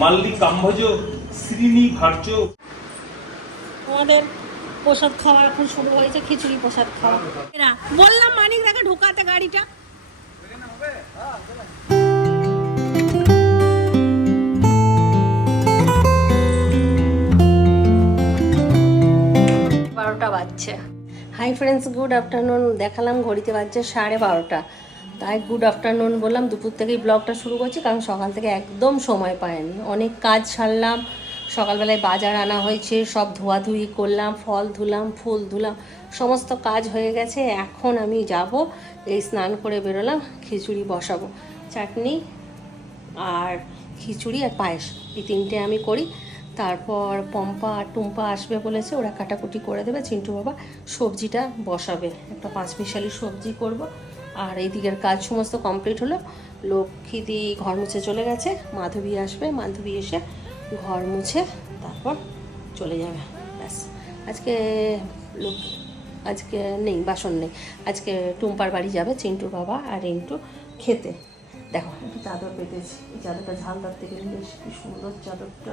মাল্লিকাম্ভজ শ্রীনিভার্য আমাদের প্রসাদ খাওয়া এখন শুরু হয়েছে খিচুড়ি প্রসাদ খাওয়া। বললাম মানিক দেখে ঢুকাতে গাড়িটা। বারোটা বাজছে। হাই ফ্রেন্ডস গুড আফটারনুন দেখালাম ঘড়িতে বাজছে সাড়ে বারোটা। তাই গুড আফটারনুন বললাম। দুপুর থেকেই ব্লগটা শুরু করছি, কারণ সকাল থেকে একদম সময় পাইনি। অনেক কাজ সারলাম, সকালবেলায় বাজার আনা হয়েছে, সব ধোয়াধুয়ি করলাম, ফল ধুলাম, ফুল ধুলাম, সমস্ত কাজ হয়ে গেছে। এখন আমি যাব, এই স্নান করে বেরোলাম, খিচুড়ি বসাবো। চাটনি আর খিচুড়ি আর পায়েস, এই তিনটে আমি করি। তারপর পম্পা আর টুম্পা আসবে বলেছে, ওরা কাটাকুটি করে দেবে। চিন্টু বাবা সবজিটা বসাবে। একটা পাঁচ মিশালি সবজি করব। আর এই দিকের কাজ সমস্ত কমপ্লিট হলো। লক্ষ্মীদি ঘর মুছে চলে গেছে। মাধবী আসবে। মাধবী এসে ঘর মুছে তারপর চলে যাবে। ব্যাস। আজকে লোক আজকে নেই, বাসন নেই। আজকে টুম্পার বাড়ি যাবে চিন্টুর বাবা আর রিন্টু খেতে। দেখো। একটু চাদর পেতেছি। এই চাদরটা ঝালদার থেকে নিয়ে এসে কি সুন্দর চাদরটা।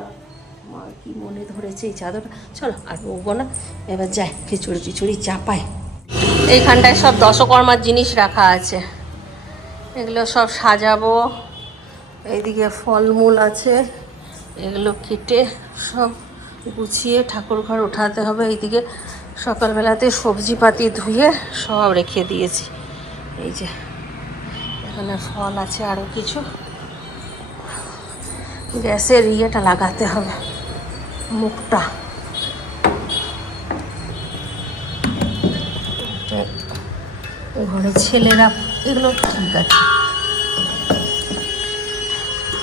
আমার কি মনে ধরেছে এই চাদরটা। চলো আর বলব না। এবার যাই খিচুড়ি টিচুড়ি চাপাই এইখানটায় সব দশকর্মার জিনিস রাখা আছে। এগুলো সব সাজাবো। এইদিকে ফলমূল আছে। এগুলো কেটে সব গুছিয়ে ঠাকুর ঘর উঠাতে হবে। এইদিকে সকালবেলাতে সবজি পাতি ধুয়ে সব রেখে দিয়েছি। এই যে, এখানে ফল আছে আরও কিছু। গ্যাসের ইয়েটা লাগাতে হবে, মুখটা। ঘরে ছেলেরা, এগুলো ঠিক আছে।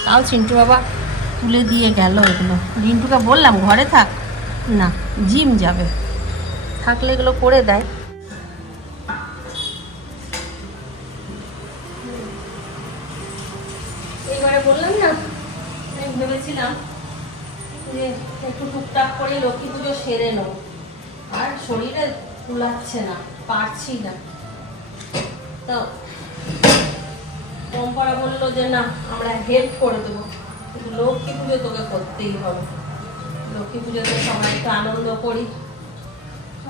তাও চিন্টু বাবা তুলে দিয়ে গেল এগুলো। রিন্টুকে বললাম, ঘরে থাক। না, জিম যাবে। থাকলে এগুলো করে দেয়। এবারে বললাম না ভেবেছিলাম যে একটু টুকটাক করে লক্ষ্মী পুজো সেরে নেব। আর শরীরে কুলাচ্ছে না, পারছি না তো পম্পরা বলল যে না, আমরা হেল্প করে দেবো। কিন্তু লক্ষ্মী পুজো তোকে করতেই হবে। লক্ষ্মী পুজোতে সবাই একটু আনন্দ করি।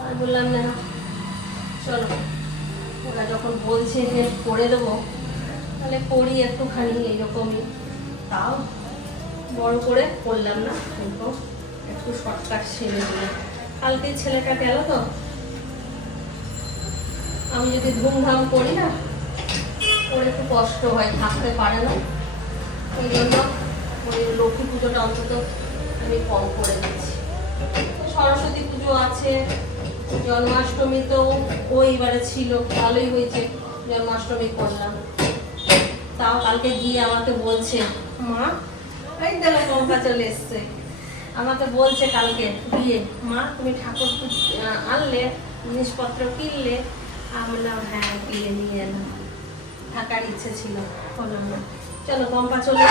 আর বললাম, না চলো। ওরা যখন বলছে হেল্প করে দেবো, তাহলে করি একটুখানি এইরকমই। তাও বড় করে করলাম না, কিন্তু একটু শর্টকাট সেরে দিলাম। কালকে ছেলেটা গেল তো। আমি যদি ধুমধাম করি না ওর একটু কষ্ট হয়, থাকতে পারে না। ওই জন্য ওই লক্ষ্মী পুজোটা অন্তত আমি কম করে দিচ্ছি। সরস্বতী পুজো আছে, জন্মাষ্টমী তো ওই এবারে ছিল, ভালোই হয়েছে, জন্মাষ্টমী করলাম। তাও কালকে গিয়ে আমাকে বলছে, মা, এই দেখো পঙ্কা চলে এসছে। আমাকে বলছে কালকে, গিয়ে, মা, তুমি ঠাকুর আনলে, জিনিসপত্র কিনলে? আমি বললাম হ্যাঁ কিনে নিয়ে এলাম। থাকার ইচ্ছে ছিল হলো না। চলো পম্পা চলে।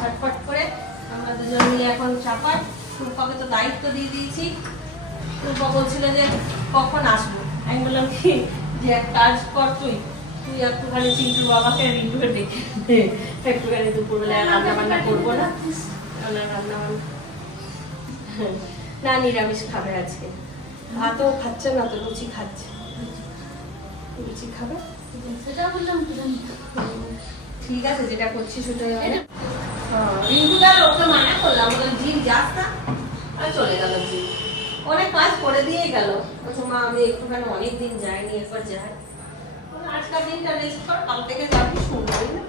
ঝটফট করে। আমরা দুজন মিলে এখন চাপাই। রূপাকে তো দায়িত্ব দিয়ে দিয়েছি। রূপা বলছিল যে কখন আসব? আমি বললাম কি? যে এক কাজ কর তুই। তুই একটুখানি চিন্টুর বাবাকে রিন্টুকে ডেকে দে। একটুখানি দুপুরবেলায় রান্না বান্না করব না রান্না বান্না। না নিরামিষ খাবে আজকে। ভাতও খাচ্ছে না তো লুচি খাচ্ছে। লুচি খাবে? সেটা বললাম ঠিক আছে যেটা হ্যাঁ, রিঙ্কুদার ওকে মানা করলাম বললাম জিম যাস না। আর চলে গেল জিম অনেক কাজ করে দিয়েই গেল। মা আমি একটুখানি অনেক দিন যাইনি একবার যাই। আজকাল দিনটা রেস্ট কর কাল থেকে যাবি শুনবই না?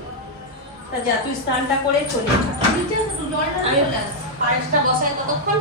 তা যা তুই স্নানটা করে চলে আমি পায়েসটা বসাই ততক্ষণ।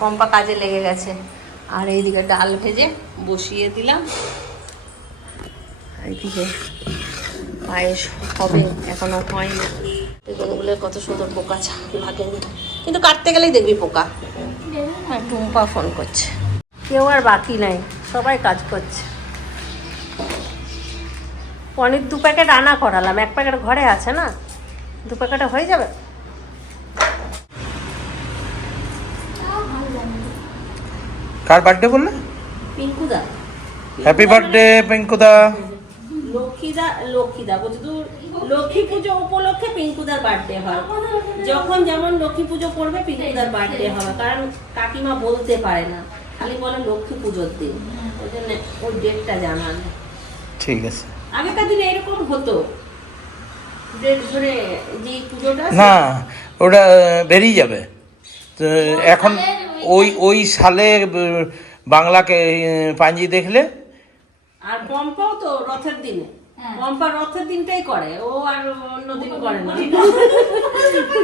পম্পা কাজে লেগে গেছে। আর এইদিকে ডাল ভেজে বসিয়ে দিলাম। এইদিকে পায়েস হবে, এখনও হয়নি। বেগুনগুলো কত সুন্দর পোকা লাগেনি। কিন্তু কাটতে গেলেই দেখবি পোকা। হ্যাঁ টুম্পা ফোন করছে। কেউ আর বাকি নাই, সবাই কাজ করছে। পনির দু প্যাকেট আনা করালাম, এক প্যাকেট ঘরে আছে না? দু প্যাকেটে হয়ে যাবে তাও ভালো লাগে। কার বার্থডে বললে? পিঙ্কুদা। Happy birthday পিঙ্কুদা। লক্ষ্মীদা লক্ষ্মীদা বলছি লক্ষ্মী পুজো উপলক্ষে পিঙ্কুদার বার্থডে হয়। যখন যেমন লক্ষ্মী পুজো করবে পিঙ্কুদার বার্থডে হবে। কারণ কাকিমা বলতে পারে না। খালি বলে লক্ষ্মী পুজোর দিন। ওই জন্য ওই ডেটটা জানা নেই। ঠিক আছে। আগেকার দিনে এরকম হতো ডেট ধরে যে পুজোটা না ওটা বেরিয়ে যাবে। তো এখন ওই ওই সালে বাংলাকে পাঞ্জি দেখলে? আর পম্পাও তো রথের দিনে। হ্যাঁ। পম্পা রথের দিনটাই করে। ও আর অন্য দিন করে না।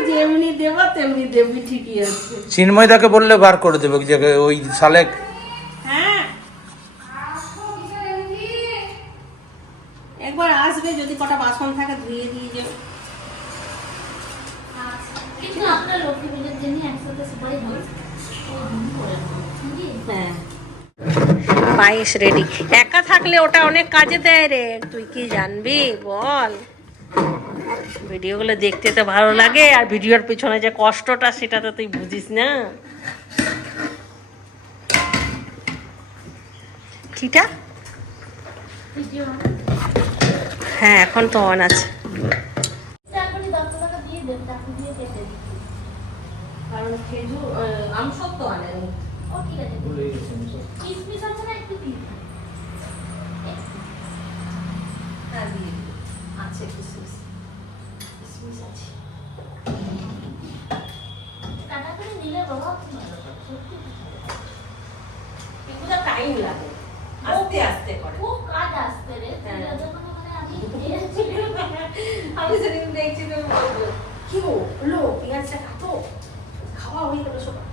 যেমনি দেবা তেমনি দেবী ঠিকই আছে। চিন্ময়দাকে বললে বার করে দেবে যে ওই সালে হ্যাঁ। একবার আসবে যদি কটা বাসন থাকে ধুয়ে দিয়ে যাবে। আচ্ছা। কিন্তু আপনার লক্ষ্মী পুজোর দিনই একসাথে সবাই হয়। নাকি? হ্যাঁ পায়েস রেডি একা থাকলে ওটা অনেক কাজে দেয় রে। তুই কি জানবি? বল। ভিডিওগুলো দেখতে তো ভালো লাগে, আর ভিডিওর পিছনে যে কষ্টটা সেটা তো তুই বুঝিস না। ভিডিও হ্যাঁ এখন তো অন আছে এখনই দশ টাকা দিয়ে দেন চাকু দিয়ে কেটে দিচ্ছি কারণ খেজুর আমসত্ব আনেনি। ও ঠিক আছে কিসমিস আছে। না একটু দিন। হ্যাঁ দিয়ে আছে কিসমিস কিসমিস আছে। টাকা করে নিলে বাবা সত্যি এগুলো টাইম লাগে। আস্তে আস্তে করে। খুব কাজ আসতে রে। হ্যাঁ। মানে আমি আমি সেদিন দেখছি তুমি বলব কি গো লো পেঁয়াজটা কাটো। খাওয়া হয়ে গেল সবার।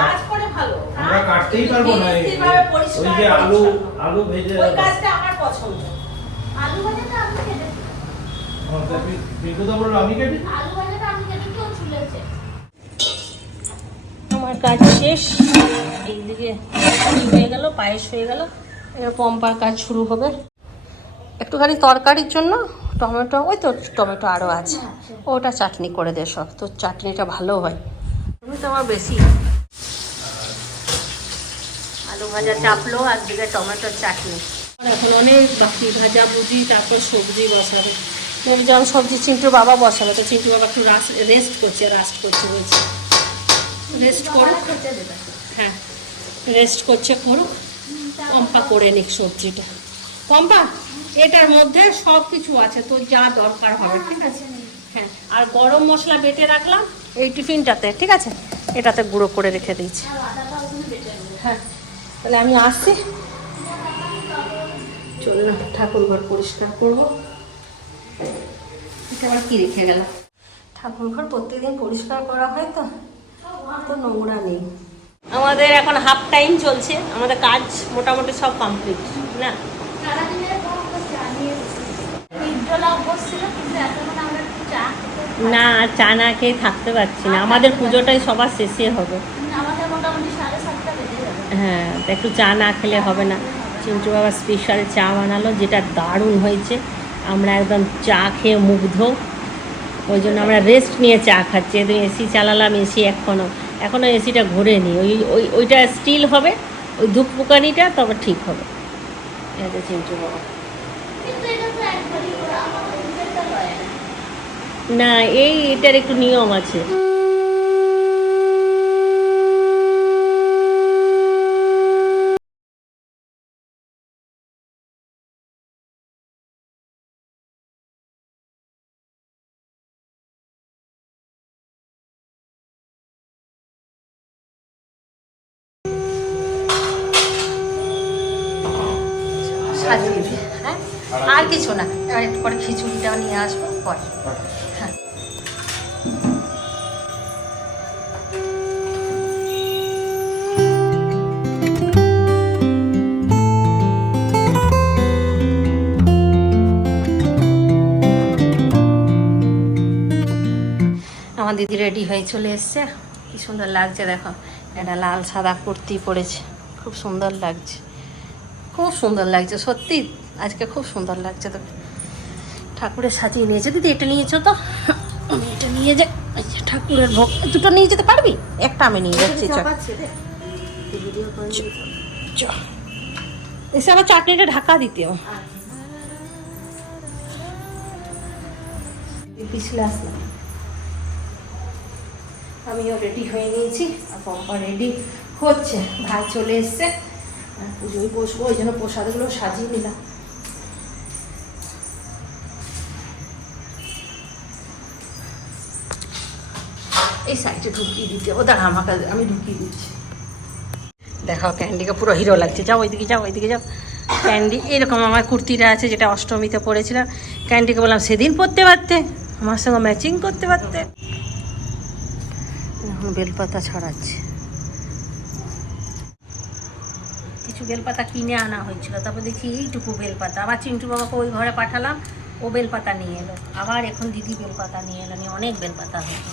কাজ করে ভালো। আমরা কাটতেই পারব না এই- ব্যক্তিগতভাবে পরিষ্কার ওই যে আলু আলু ভেজে ওই কাজটা আমার পছন্দ। আলু ভাজাটা আমি কেটে দিই। পিঙ্কুদা বলল আমি কেটে আলু ভাজাটা আমি কেটে কেউ ছুলেছে আমার কাজ শেষ। এইদিকে হয়ে গেল পায়েস হয়ে গেল। এবার পম্পার কাজ শুরু হবে। একটুখানি তরকারির জন্য টমেটো ওই তো টমেটো আরও আছে। ওটা চাটনি করে দে সব তো চাটনিটা ভালো হয়। তুমি তো আমার বেশি। আলু ভাজা চাপলো আর দিকে টমেটোর চাটনি। এখন অনেক বাকি ভাজা ভুজি তারপর সবজি বসাবে। যেমন সবজি চিন্টুর বাবা বসাবে তো চিন্টু বাবা একটু রেস্ট করছে রাস্ট করছে বলছে। রেস্ট করুক হ্যাঁ রেস্ট করছে করুক পম্পা করে নিক সবজিটা। পম্পা এটার মধ্যে সব কিছু আছে তোর যা দরকার হবে ঠিক আছে? হ্যাঁ আর গরম মশলা বেটে রাখলাম। এই টিফিনটাতে ঠিক আছে? এটাতে গুঁড়ো করে রেখে দিয়েছি। হ্যাঁ তাহলে আমি আসছি। চল না ঠাকুর ঘর পরিষ্কার করব। এটা আবার কি রেখে গেল? ঠাকুর ঘর প্রত্যেকদিন পরিষ্কার করা হয় তো তো নোংরা নেই। আমাদের এখন হাফ টাইম চলছে আমাদের কাজ মোটামুটি সব কমপ্লিট না সারাদিনের পর আমরা চা নিয়ে বিদ্যলা অভ্যাস ছিল কিন্তু এখন মানে আমরা একটু চা খেতে না চা না খেয়ে থাকতে পারছি না। আমাদের পুজোটাই সবার শেষে হবে। হ্যাঁ একটু চা না খেলে হবে না। চিন্টু বাবা স্পেশাল চা বানালো যেটা দারুণ হয়েছে। আমরা একদম চা খেয়ে মুগ্ধ। ওই জন্য আমরা রেস্ট নিয়ে চা খাচ্ছি। একদম এসি চালালাম এসি এখনও এখনও এসিটা ঘোরেনি। ওই ওই ওইটা স্টিল হবে ওই ধূপ পোকানিটা তবে ঠিক হবে। চিন্টু বাবা কিন্তু এটা তো একবারই করা আমাদের দুধেরটা লয় না, এই, এটার একটু নিয়ম আছে। সাজিয়ে হ্যাঁ? আর কিছু না। একটু পরে খিচুড়িটাও নিয়ে আসব, পরে। দিদি রেডি হয়ে চলে এসছে। কি সুন্দর লাগছে দেখো। এটা লাল সাদা কুর্তি পরেছে। খুব সুন্দর লাগছে। খুব সুন্দর লাগছে সত্যি। আজকে খুব সুন্দর লাগছে তোকে। ঠাকুরের সাজিয়ে নিয়েছে। দিদি এটা নিয়েছো তো? আমি এটা নিয়ে যাই যে ঠাকুরের ভোগ। দুটো নিয়ে যেতে পারবি? একটা আমি নিয়ে যাচ্ছি। এসে আবার চাটনিটা ঢাকা দিতেও পিছলে আসলাম। আমিও রেডি হয়ে নিয়েছি, আর পম্পা রেডি হচ্ছে, ভাই চলে এসছে। পুজোয় বসবো, ওই জন্য প্রসাদগুলো সাজিয়ে নিলাম। এই সাইডে ঢুকিয়ে দিতে, ও দাঁড়া, আমাকে, আমি ঢুকিয়ে দিচ্ছি। দেখো ক্যান্ডিকে পুরো হিরো লাগছে। যাও ওইদিকে যাও ওইদিকে, যাও। ক্যান্ডি এরকম আমার কুর্তিটা আছে যেটা অষ্টমীতে পরেছিলাম। ক্যান্ডিকে বললাম, সেদিন পরতে পারতে, আমার সঙ্গে ম্যাচিং করতে পারতে। এখন বেলপাতা ছড়াচ্ছে। কিছু বেলপাতা কিনে আনা হয়েছিল তারপর দেখি এইটুকু বেলপাতা। আবার চিন্টু বাবাকে ওই ঘরে পাঠালাম ও বেলপাতা নিয়ে এলো। আবার এখন দিদি বেলপাতা নিয়ে এলো আমি অনেক বেলপাতা হতো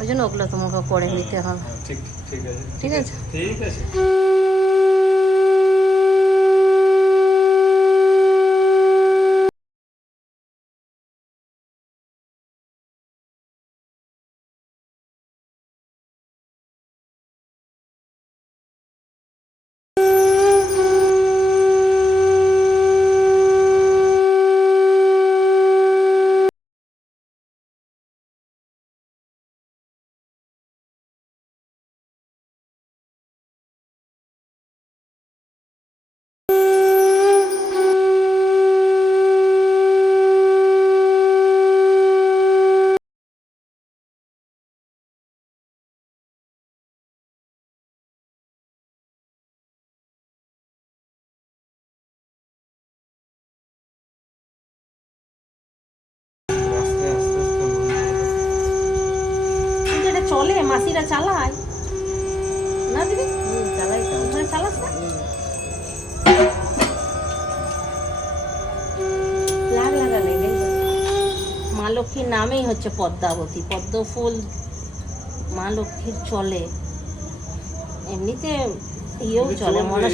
ওই জন্য ওগুলো তোমাকে করে নিতে হবে। ঠিক ঠিক আছে? ঠিক আছে। হচ্ছে পদ্মাবতী। পদ্ম ফুল মা লক্ষ্মীর চলে। এমনিতে ইয়েও চলে মনে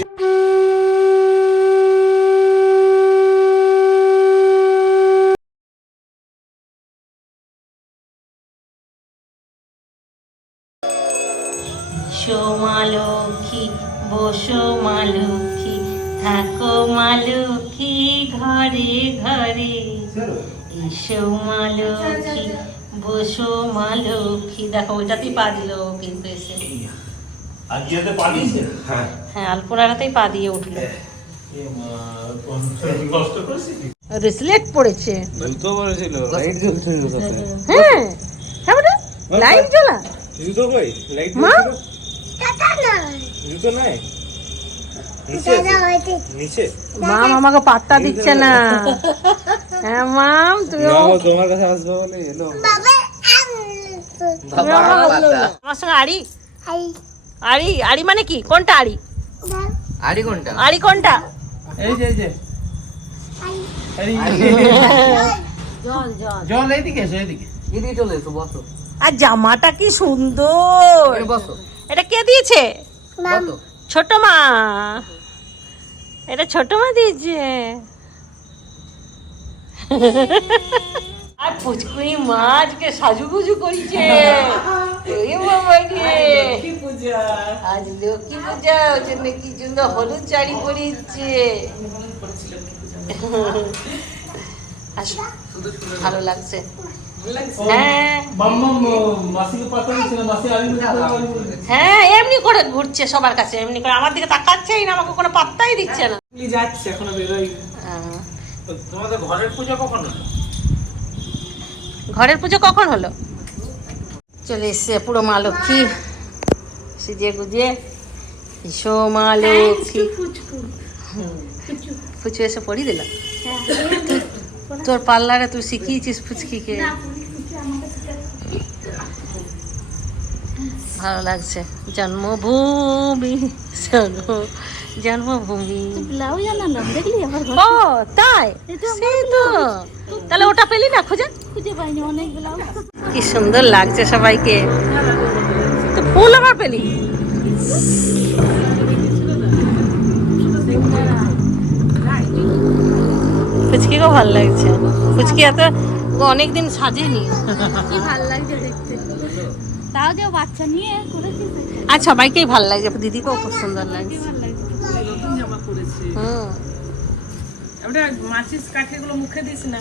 সোমা লক্ষ্মী বসো মা লক্ষ্মী থাকো মা লক্ষ্মী ঘরে ঘরে। এসো মা লক্ষ্মী। বসো মা লক্ষ্মী। দেখো ওইটাতেই পা দিল কিন্তু এসে। আর যেতে পারিস হ্যাঁ। হ্যাঁ আলপোড়াটাতেই পা দিয়ে উঠল। কষ্ট পড়েছে। লাইট জ্বলছিল হ্যাঁ। হ্যাঁ বেটা? লাইট জ্বলা? জুতো কই? লাইট মা? জুতো নাই? নিচে মাম আমাকে পাত্তা দিচ্ছে না। হ্যাঁ মাম তুমি তোমার কাছে আসবে বলে এলো। আমার সঙ্গে আড়ি। আড়ি। আড়ি মানে কি? কোনটা আড়ি? আড়ি কোনটা? আড়ি কোনটা? এই যে এই যে। জল জল। জল এইদিকে এসো এইদিকে। এদিকে চলে এসো বসো। আর জামাটা কি সুন্দর। বসো। এটা কে দিয়েছে? বসো। ছোট মা। এটা ছোট মা দিয়েছে। আর পুচকুনি মাছকে সাজুগুজু করেছে। আজ লক্ষ্মী পূজা। ওই জন্য কি সুন্দর হলুদ শাড়ি পরিয়েছে। ভালো লাগছে। হ্যাঁ। আরি হ্যাঁ এমনি করে ঘুরছে সবার কাছে এমনি করে। আমার দিকে তাকাচ্ছেই না আমাকে কোনো পাত্তাই দিচ্ছে না। যাচ্ছে এখনও বেরোই তোমাদের ঘরের পূজা কখন হলো? ঘরের পুজো কখন হলো? চলে এসছে পুরো মা লক্ষ্মী। সিজে গুজে এসো মা লক্ষ্মী। ফুচু এসে পড়ি দিল? তোর পার্লারে তুই শিখিয়েছিস ফুচকিকে? ভালো লাগছে। জন্মভূমি জন্ম জন্মভূমি। ব্লাউজ জানালাম দেখলি আমার ও তাই? সেই তো। তাহলে ওটা পেলি না খুঁজে। খুঁজে পাইনি অনেক ব্লাউজ। কি সুন্দর লাগছে সবাইকে। তো ফুল আবার পেলি? ফুচকিকেও ভালো লাগছে। ফুচকি এত অনেকদিন সাজেনি। কি ভালো লাগছে দেখতে। তাও যে বাচ্চা নিয়ে করেছিস আর সবাইকেই ভালো লাগছে দিদিকেও খুব সুন্দর লাগছে। ভালো নতুন জামা করেছি হুম। আমরা মাছিস কাঠে গুলো মুখে দিস না।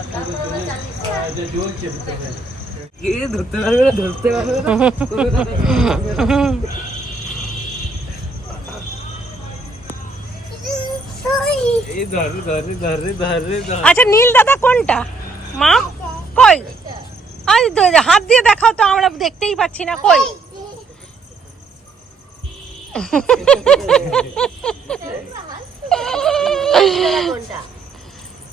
ধরতে পারবে না ধরতে আচ্ছা নীল দাদা কোনটা? মা? কই? আজ হাত দিয়ে দেখাও তো আমরা দেখতেই পাচ্ছি না কই?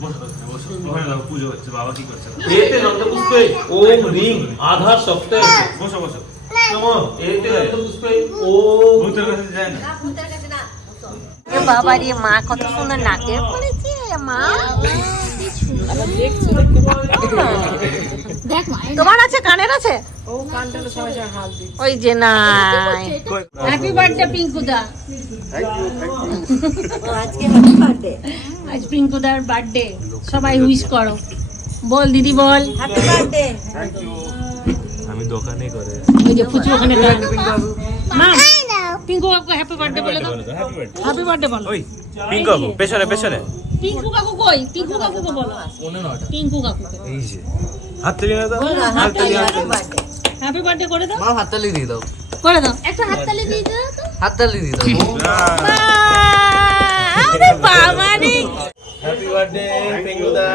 দাদা নাই বলো দাদা ভাই এতে নন্দপুষ্পে ওম রিং আধার সপ্তাহে বসো বসো নমো এতে নন্দপুষ্পে ওম ভূতের কাছে যায় না বাবা রে মা কত সুন্দর নাকে পড়েছে মা। দেখ তোমার আছে কানের আছে? ওই যে হ্যাপি বার্থডে পিঙ্কুদা আজ পিঙ্কুদার বার্থডে সবাই উইশ করো। বল দিদি বল। হ্যাপি বার্থডে আমি দোকানে করে। ওই যে ফুচু ওখানে মা পিঙ্কু কাকু হ্যাপি বার্থডে বলে দাও হ্যাপি বার্থডে বলো ওই পিঙ্ক কাকু পেছনে পেছনে। পিঙ্কু কাকু কই? পিঙ্কু কাকুকে বলো। পিঙ্কু কাকুকে এই যে। হাত তালি না দাও? হাত তালি হাত তালি। হ্যাপি বার্থডে করে দাও। মা হাততালি দিয়ে দাও। করে দাও। একটা হাততালি দিয়ে দাও তো। হাততালি দিয়ে দাও। আরে বাবা রে। Happy birthday পিঙ্গুদা।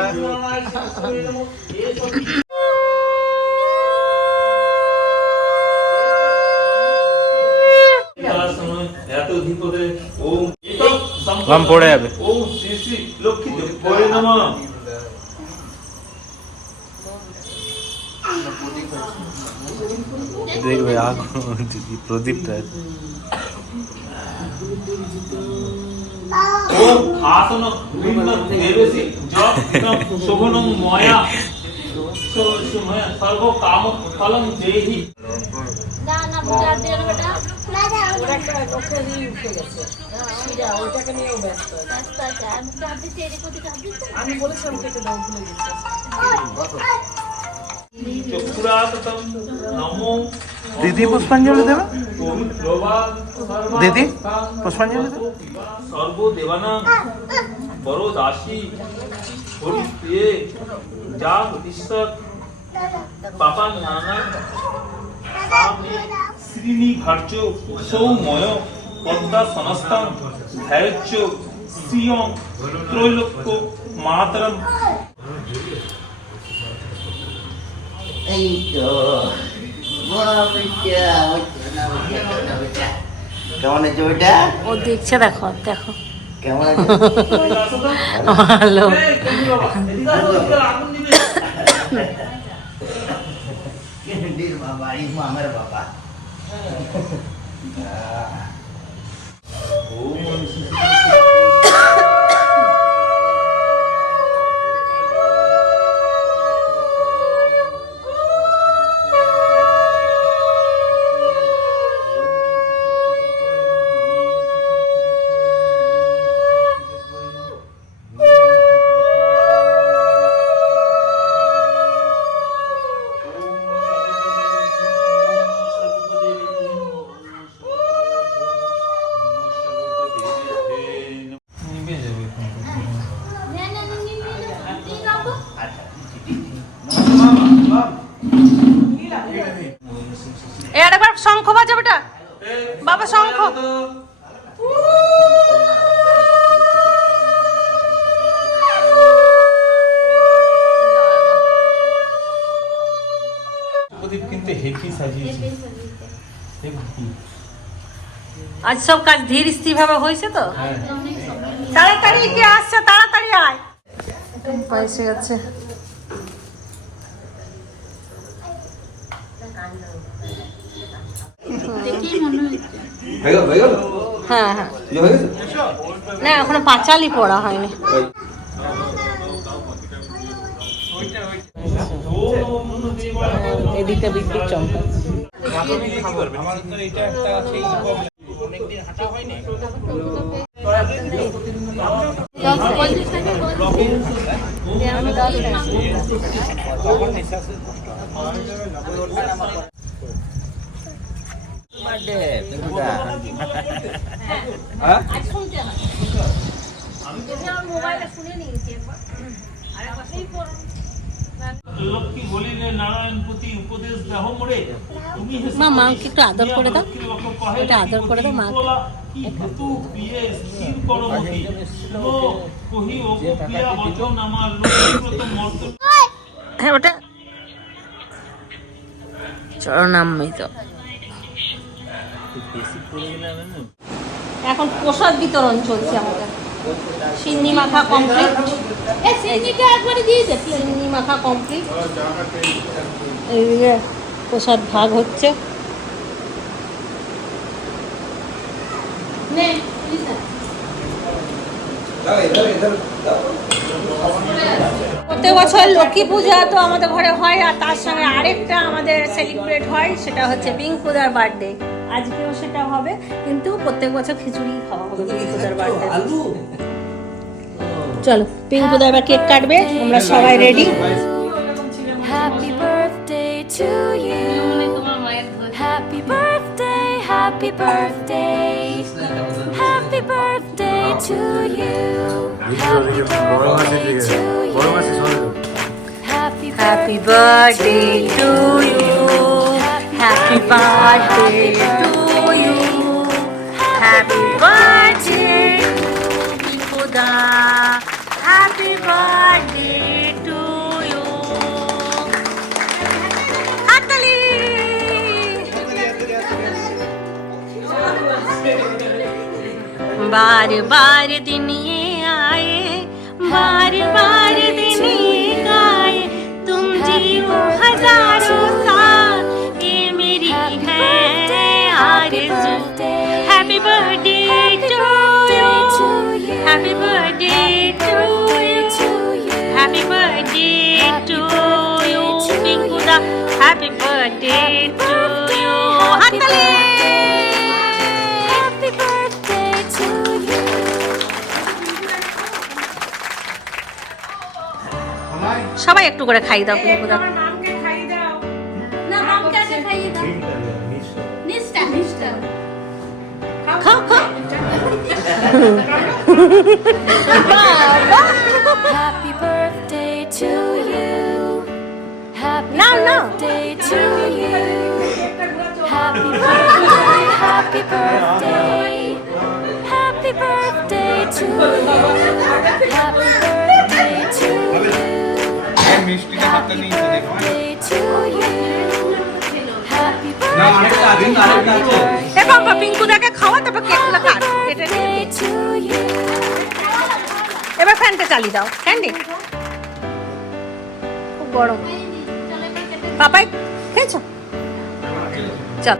ওম পড়ে যাবে। ওম শ্রী শ্রী লক্ষ্মী দেবী নমঃ দেখবে আগুন প্রদীপটা ওম আসন বৃন্দ দেবসি জপ শোভনং ময়া সুময়া সর্ব কাম ফলং দেহি না না বুঝা দে না বেটা ওইটাকে নিয়েও ব্যস্ত আছে। চাপ দিচ্ছি আমি বলেছিলাম কেটে দাও ভুলে গেছি চক্ষুরাততম নমো দিদি পুষ্পাঞ্জলি দেবে পবিত্রবা দিদি পুষ্পাঞ্জলি দেবে সর্ব দেবানাং বড় দাসী হরি প্রিয়ে যা প্রতিষ্ঠা পাপা নানা সামে শ্রীনি ভার্য সৌময় পদ্মা সনস্তাং ধ্যায়চ্য শ্রিয়ং ত্রৈলোক্য মাতরম এই তো কেমন আছে ওইটা? ও দেখছে দেখো দেখো। কেমন আছে? ভালো। বাবা এই মামার বাবা। সাজিয়েছে আজ সব কাজ ধীর স্থির ভাবে হয়েছে তো? তাড়াতাড়ি কে আসছে? তাড়াতাড়ি আয়। এসে গেছে। মনে হ্যাঁ হ্যাঁ না এখনও পাঁচালি পড়া হয়নি। এদিকটা বিদ্যুৎ চমকা। আমার তো এটা একটা সেই অনেকদিন হাঁটা হয়নি লক্ষ্মী বলিলে নারায়ণ প্রতি উপদেশ দেহ মোরে। তুমি মা মাকে একটু আদর করে দাও। এটা আদর করে দাও মাকে। বলা, কি হেতু প্রিয়ে স্থির করো মতি লো কহি ও প্রিয়া বচন আমার লক্ষ্মীব্রত মর্ত হ্যাঁ ওটা। চরণামৃত। এখন প্রসাদ বিতরণ চলছে আমাদের। সিন্নি মাথা কমপ্লিট প্রসাদ ভাগ হচ্ছে। প্রত্যেক বছর লক্ষ্মী পূজা তো আমাদের ঘরে হয়, আর তার সঙ্গে আরেকটা আমাদের সেলিব্রেট হয়, সেটা হচ্ছে পিঙ্কুদার বার্থডে আজকেও সেটা হবে, কিন্তু প্রত্যেক বছর খিচুড়ি খাওয়া হবে পিঙ্কুদার বার্থডে চলো পিঙ্কুদা এবার কেক কাটবে আমরা সবাই ready birthday, happy birthday. Happy birthday to you. Happy birthday to you. Happy happy birthday to you happy birthday to you happy birthday পিঙ্কুদা बार बार दिन ये आए बार बार সবাই একটু করে খাই দাও খাইয়ে দাও। খাও খাও। Happy No, no. birthday to you. Happy birthday, happy birthday. Happy birthday to you. Happy birthday to you. মিষ্টিটা হাতে নিয়েছে দেখো Birthday to you. Happy birthday. এ বাবা পিঙ্কুদাকে খাওয়া তারপর কেকগুলো কাট কেটে নিয়ে Birthday to you. এবার ফ্যানটা চালিয়ে দাও ক্যান্ডি খুব গরম পাপাই খেয়েছো? চল।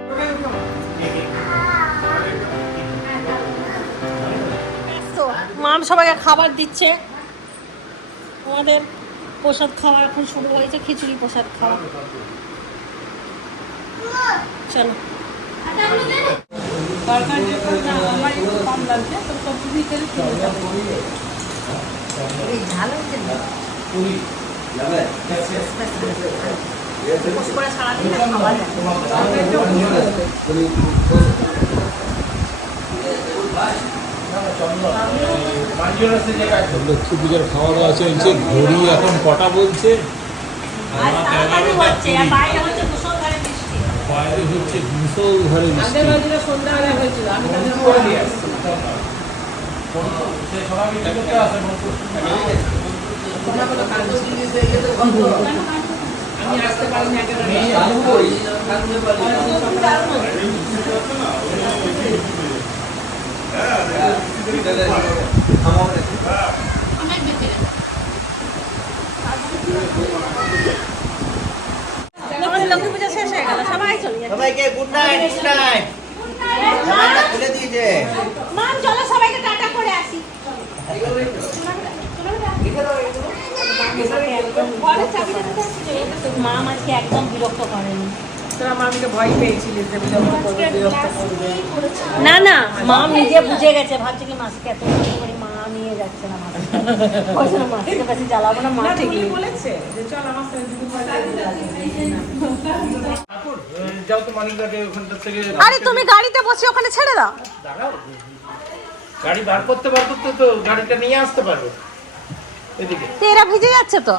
মাম সবাইকে খাবার দিচ্ছে। আমাদের প্রসাদ খাওয়া এখন শুরু হয়েছে খিচুড়ি প্রসাদ খাওয়া। চলো। ভালো না তো সবজি দিয়ে খেলে ঠিক আছে। লক্ষ্মী পূজার খাওয়া দাওয়া চলছে ঘড়ি এখন কটা বলছে বাইরে হচ্ছে দুশো ঘরে সন্ধ্যাবেলা হয়েছিল লক্ষ্মী পূজা শেষ হয়ে গেল সবাই চলে যাচ্ছে। সবাইকে গুড নাইট গুড নাইট খুলে দিয়েছে। মাম চলো সবাইকে টাটা করে আসি। মাম আজকে একদম বিরক্ত করেনি। তোরা না না মাম নিজে বুঝে গেছে ভাবছে কি মাসকে এত কষ্ট করে মা নিয়ে যাচ্ছে না মাসকে। মাসকে বেশি জ্বালাবো না মা ঠিক বলেছে। যে চল আমার আরে তুমি গাড়িতে বসে ওখানে ছেড়ে দাও। গাড়ি বার করতে বার করতে তো গাড়িটা নিয়ে আসতে পারব। এদিকে। তো এরা ভিজে যাচ্ছে তো।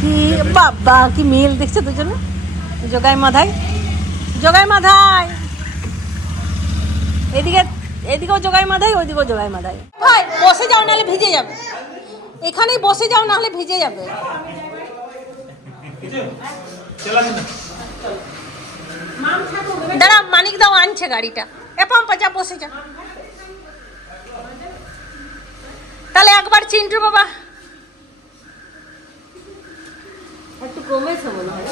কি বাবা, কি মেল দেখছে দুজনে? জগাই মাধাই। জগাই মাধাই। এদিকে, এদিকেও জগাই মাধাই, ওইদিকেও জগাই মাধাই। ভাই, বসে যাও, নাহলে ভিজে যাবে। এখানেই বসে যাও, নাহলে ভিজে যাবে। দাঁড়া মানিক দাও, আনছে গাড়িটা। এ পাম্পা, যা, বসে যা। তাহলে একবার চিন্টু বাবা। একটু কমেছে মনে হয়।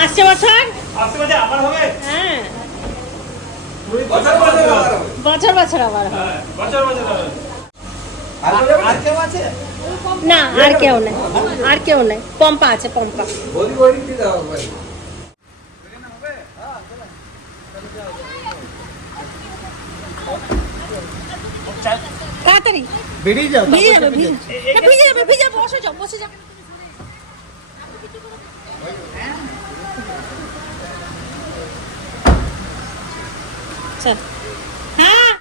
আসছে বছর? হ্যাঁ। বছর বছর আবার হয়। আর কেউ আছে? না আর কেউ নেই। আর কেউ নেই। পম্পা আছে পম্পা। তাড়াতাড়ি। বেরিয়ে যাও ভিজে যাবে ভিজে। ভিজে যাবে ভিজে যাবে বসে যাও বসে যাও। চল হ্যাঁ।